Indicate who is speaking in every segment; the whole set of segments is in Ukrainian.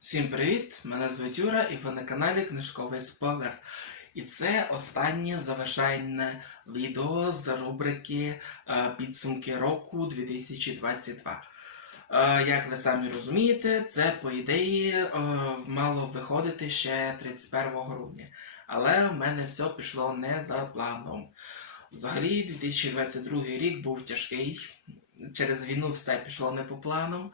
Speaker 1: Всім привіт! Мене звуть Юра і ви на каналі Книжковий Спойлер. І це останнє завершальне відео з рубрики е, Підсумки року 2022. Е, Як ви самі розумієте, це по ідеї е, мало виходити ще 31 грудня. Але в мене все пішло не за планом. Взагалі, 2022 рік був тяжкий. Через війну все пішло не по планам.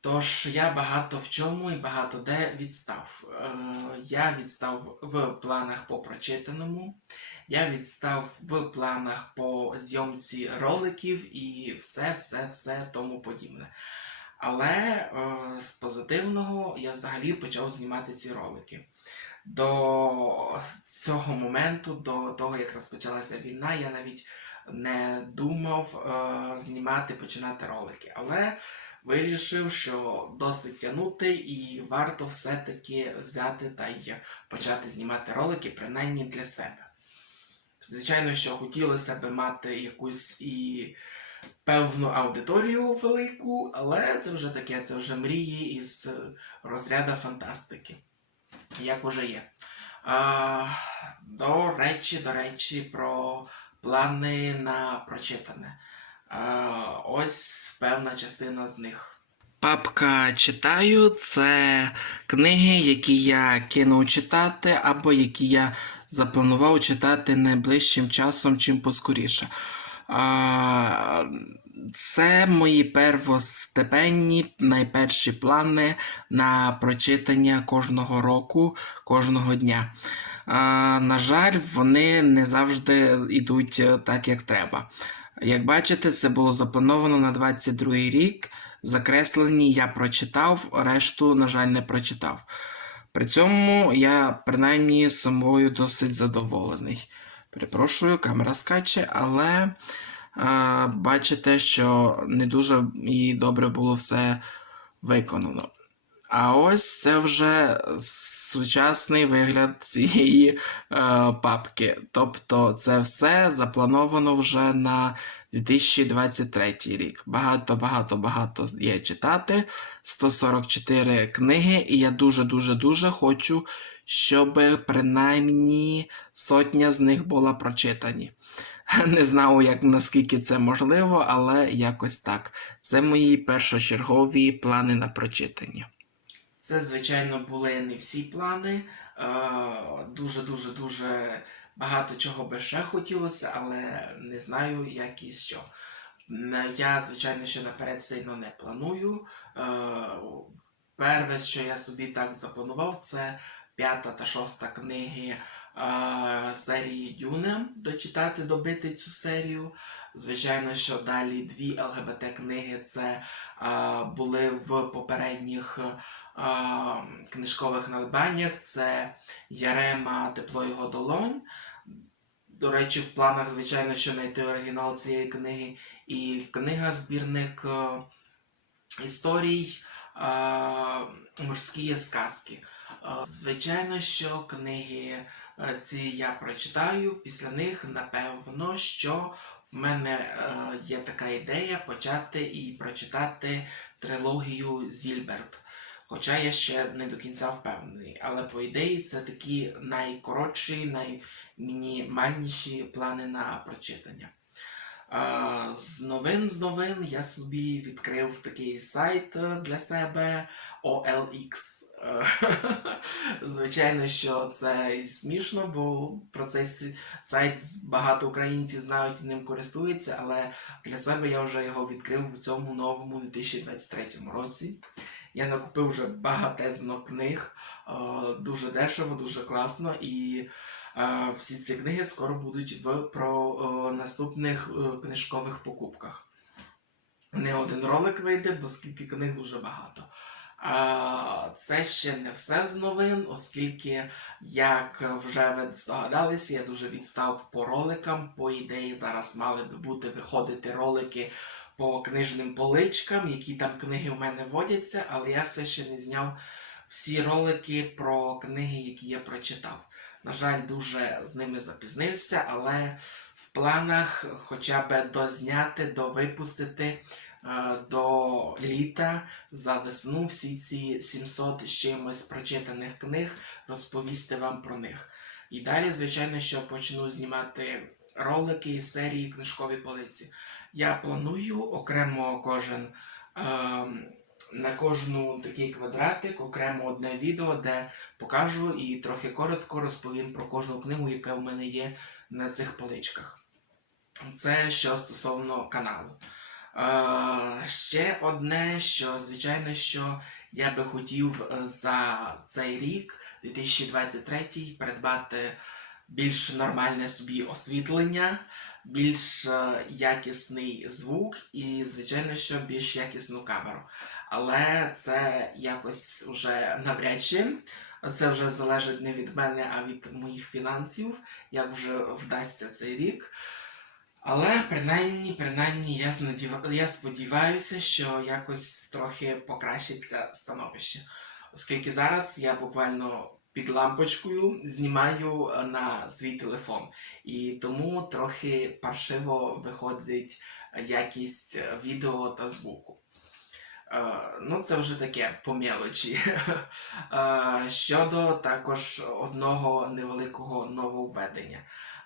Speaker 1: Тож я багато в чому і багато де відстав. Е, я відстав в планах по прочитаному, я відстав в планах по зйомці роликів і все, все, все тому подібне. Але е, з позитивного я взагалі почав знімати ці ролики. До цього моменту, до того, як розпочалася війна, я навіть не думав е, знімати, починати ролики. Але вирішив, що досить тягнути і варто все-таки взяти та й почати знімати ролики, принаймні для себе. Звичайно, що хотілося б мати якусь і певну аудиторію велику, але це вже таке, це вже мрії із розряду фантастики. Як уже є. А, до речі, до речі, про плани на прочитане. Ось певна частина з них. Папка читаю це книги, які я кинув читати, або які я запланував читати найближчим часом, чим поскоріше. Це мої первостепенні найперші плани на прочитання кожного року, кожного дня. На жаль, вони не завжди йдуть е, так, як треба. Як бачите, це було заплановано на 22 рік. Закреслені я прочитав, решту, на жаль, не прочитав. При цьому я принаймні собою досить задоволений. Перепрошую, камера скаче, але е, бачите, що не дуже і добре було все виконано. А ось це вже сучасний вигляд цієї е, папки. Тобто це все заплановано вже на 2023 рік. Багато, багато, багато є читати. 144 книги, і я дуже-дуже дуже хочу, щоб принаймні сотня з них була прочитані. Не знаю, як наскільки це можливо, але якось так. Це мої першочергові плани на прочитання. Це, звичайно, були не всі плани. Дуже-дуже дуже багато чого би ще хотілося, але не знаю, як і що. Я, звичайно, ще наперед сильно не планую. Е, Перше, що я собі так запланував, це п'ята та шоста книги е, серії Дюне. Дочитати, добити цю серію. Звичайно, що далі дві ЛГБТ-книги це е, були в попередніх е, книжкових надбаннях. Це Ярема Тепло його долонь. До речі, в планах, звичайно, що знайти оригінал цієї книги. І книга збірник е, історій е, морські сказки. Е, звичайно, що книги ці я прочитаю. Після них, напевно, що в мене є така ідея почати і прочитати трилогію Зільберт. Хоча я ще не до кінця впевнений. Але по ідеї це такі найкоротші, наймінімальніші плани на прочитання. А, з новин з новин я собі відкрив такий сайт е, для себе OLX. Е, Звичайно, що це смішно, бо про цей сайт багато українців знають і ним користуються, але для себе я вже його відкрив у цьому новому 2023 році. Я накупив вже багатезно книг, е, дуже дешево, дуже класно, і е, всі ці книги скоро будуть в про е, наступних книжкових покупках. Не один ролик вийде, бо скільки книг дуже багато. Це ще не все з новин, оскільки, як вже ви здогадалися, я дуже відстав по роликам. По ідеї, зараз мали би бути виходити ролики по книжним поличкам, які там книги в мене водяться, але я все ще не зняв всі ролики про книги, які я прочитав. На жаль, дуже з ними запізнився, але в планах хоча б дозняти, довипустити до літа за весну всі ці 700 з чимось прочитаних книг розповісти вам про них. І далі, звичайно, що почну знімати ролики, серії книжкові полиці. Я планую окремо кожен. ем, на кожну такий квадратик окремо одне відео, де покажу і трохи коротко розповім про кожну книгу, яка в мене є на цих поличках. Це що стосовно каналу. Е, ще одне, що звичайно, що я би хотів е, за цей рік, 2023, придбати більш нормальне собі освітлення, більш е, якісний звук і, звичайно, що більш якісну камеру. Але це якось вже навряд чи. Це вже залежить не від мене, а від моїх фінансів, як вже вдасться цей рік. Але принаймні, принаймні, я, я сподіваюся, що якось трохи покращиться становище. Оскільки зараз я буквально під лампочкою знімаю е, на свій телефон. І тому трохи паршиво виходить якість е, відео та звуку. Е, ну, це вже таке по мелочі. Е, щодо також одного невеликого нововведення.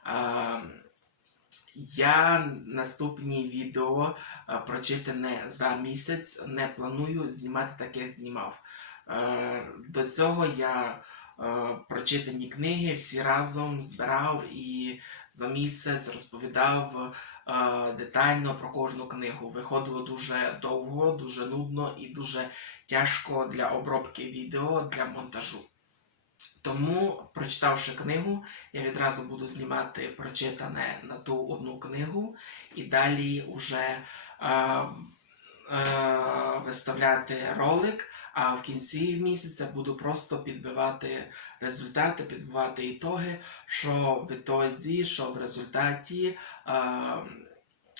Speaker 1: Е, я наступні відео е, прочитане за місяць не планую знімати так, як знімав. Е, До цього я е, прочитані книги всі разом збирав і за місяць розповідав е, детально про кожну книгу. Виходило дуже довго, дуже нудно і дуже тяжко для обробки відео для монтажу. Тому, прочитавши книгу, я відразу буду знімати прочитане на ту одну книгу і далі вже е, е, виставляти ролик. А в кінці місяця буду просто підбивати результати, підбивати ітоги, що в ітозі, що в результаті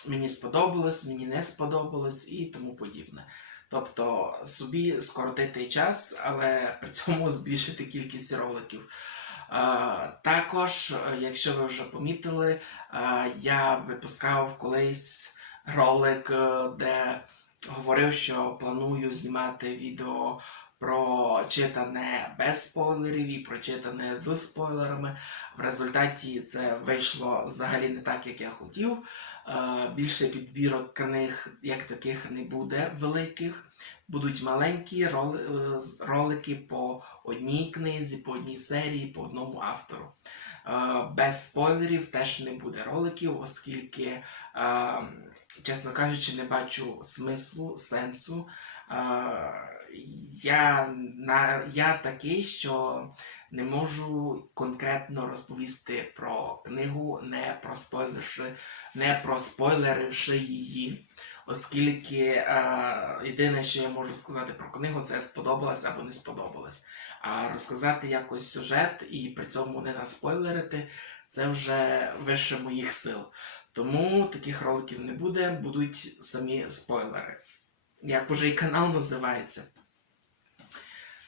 Speaker 1: мені сподобалось, мені не сподобалось і тому подібне. Тобто собі скоротити час, але при цьому збільшити кількість роликів. Також, якщо ви вже помітили, я випускав колись ролик, е, де говорив, що планую знімати відео про читане без спойлерів і прочитане з спойлерами. В результаті це вийшло взагалі не так, як я хотів. Е, Більше підбірок книг як таких не буде великих. Будуть маленькі е, ролики по одній книзі, по одній серії, по одному автору. Е, Без спойлерів теж не буде роликів, оскільки, е, чесно кажучи, не бачу смислу, сенсу. Я, на, я такий, що не можу конкретно розповісти про книгу, не проспойлерши, не проспойлеривши її. Оскільки е, єдине, що я можу сказати про книгу, це сподобалось або не сподобалось. А розказати якось сюжет і при цьому не наспойлерити, це вже вище моїх сил. Тому таких роликів не буде, будуть самі спойлери. Як уже і канал називається.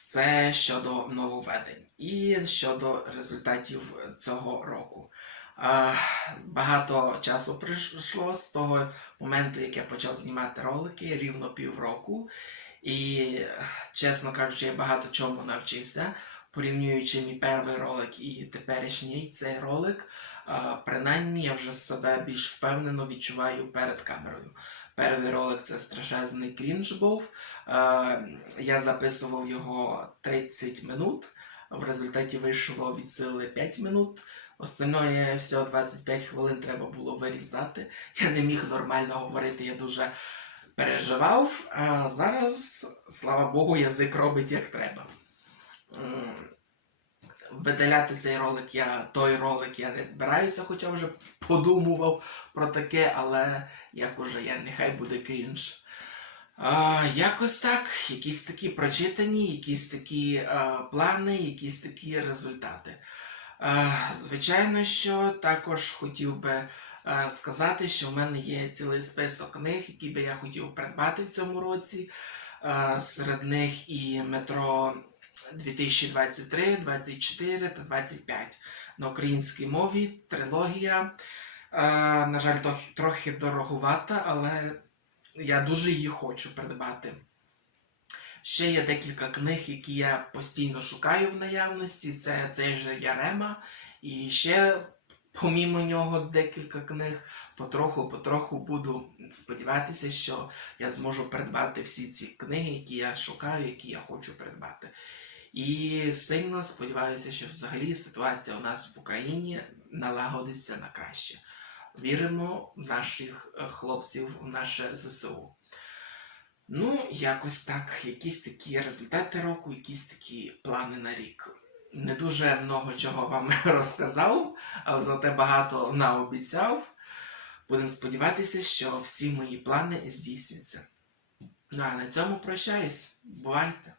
Speaker 1: Це щодо нововведень і щодо результатів цього року. Багато часу пройшло з того моменту, як я почав знімати ролики, рівно півроку. І, чесно кажучи, я багато чому навчився, порівнюючи мій перший ролик і теперішній цей ролик. Принаймні я вже себе більш впевнено відчуваю перед камерою. Перший ролик це страшезний крінж був. Е, я записував його 30 минут. В результаті вийшло від сили 5 минут. Остальное все 25 хвилин треба було вирізати. Я не міг нормально говорити, я дуже переживав. А зараз, слава Богу, язик робить як треба. Видаляти цей ролик я, той ролик я не збираюся, хоча вже подумував про таке, але як уже я, нехай буде крінж. А, якось так, якісь такі прочитані, якісь такі а, плани, якісь такі результати. А, звичайно, що також хотів би а, сказати, що в мене є цілий список книг, які би я хотів придбати в цьому році. А, серед них і метро 2023, 24 та 25 на українській мові, трилогія. А, на жаль, трохи, дороговата, але я дуже її хочу придбати. Ще є декілька книг, які я постійно шукаю в наявності. Це цей же Ярема. І ще, помімо нього, декілька книг. Потроху-потроху буду сподіватися, що я зможу придбати всі ці книги, які я шукаю, які я хочу придбати. І сильно сподіваюся, що взагалі ситуація у нас в Україні налагодиться на краще. Віримо в наших е, хлопців, в наше ЗСУ. Ну, якось так, якісь такі результати року, якісь такі плани на рік. Не дуже много чого вам розказав, але зате багато наобіцяв. Будемо сподіватися, що всі мої плани здійсняться. Ну а на цьому прощаюсь. Бувайте!